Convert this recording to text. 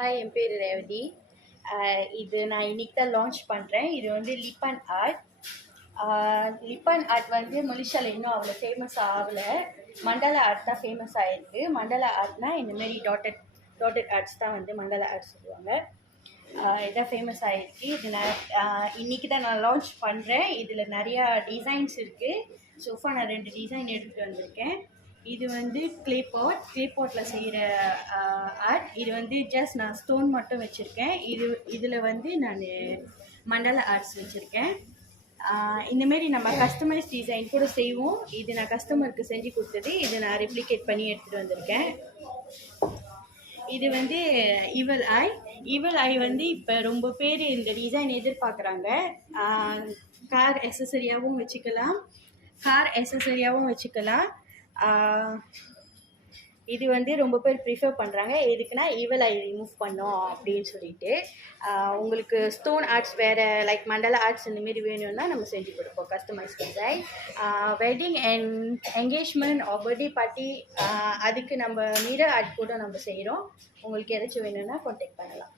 Hi, என் பேர் ரேவதி. இது நான் இன்னைக்கு தான் லான்ச் பண்ணுறேன். இது வந்து லிப்பான் ஆர்ட். லிப்பான் ஆர்ட் வந்து மலேசியாவில் இன்னும் அவ்வளோ ஃபேமஸ் ஆகலை. மண்டலா ஆர்ட் தான் ஃபேமஸ் ஆகிருக்கு. மண்டலா ஆர்ட்னால் இந்தமாரி டாட்டட் ஆர்ட்ஸ் தான் வந்து மண்டலா ஆர்ட் சொல்லுவாங்க. இதான் ஃபேமஸ் ஆகிருக்கு. இது நான் இன்றைக்கி தான் நான் லான்ச் பண்ணுறேன். இதில் நிறையா டிசைன்ஸ் இருக்குது. சோஃபா நான் 2 டிசைன் எடுத்துகிட்டு வந்திருக்கேன். இது வந்து க்ளே பாட்டில் செய்கிற ஆர்ட். இது வந்து ஜஸ்ட் நான் ஸ்டோன் மட்டும் வச்சுருக்கேன். இதில் வந்து நான் மண்டலா ஆர்ட்ஸ் வச்சுருக்கேன். இந்தமாரி நம்ம கஸ்டமைஸ் டிசைன் கூட செய்வோம். இது நான் கஸ்டமருக்கு செஞ்சு கொடுத்தது. இது நான் ரெப்ளிகேட் பண்ணி எடுத்துகிட்டு வந்திருக்கேன். இது வந்து ஈவல் ஐ வந்து இப்போ ரொம்ப பேர் இந்த டிசைன் எதிர்பார்க்குறாங்க. கார் எக்ஸசரியாகவும் வச்சுக்கலாம். இது வந்து ரொம்ப பேர் ப்ரிஃபர் பண்ணுறாங்க. எதுக்குன்னா ஈவல் ஐ ரிமூவ் பண்ணோம் அப்படின்னு சொல்லிட்டு. உங்களுக்கு ஸ்டோன் ஆர்ட்ஸ் வேறு லைக் மண்டலா ஆர்ட்ஸ் இந்தமாரி வேணும்னா நம்ம செஞ்சு கொடுப்போம் customise design. Wedding and engagement birthday party அதுக்கு நம்ம மிரர் ஆர்ட் கூட நம்ம செய்கிறோம். உங்களுக்கு ஏதாச்சும் வேணும்னா கான்டாக்ட் பண்ணலாம்.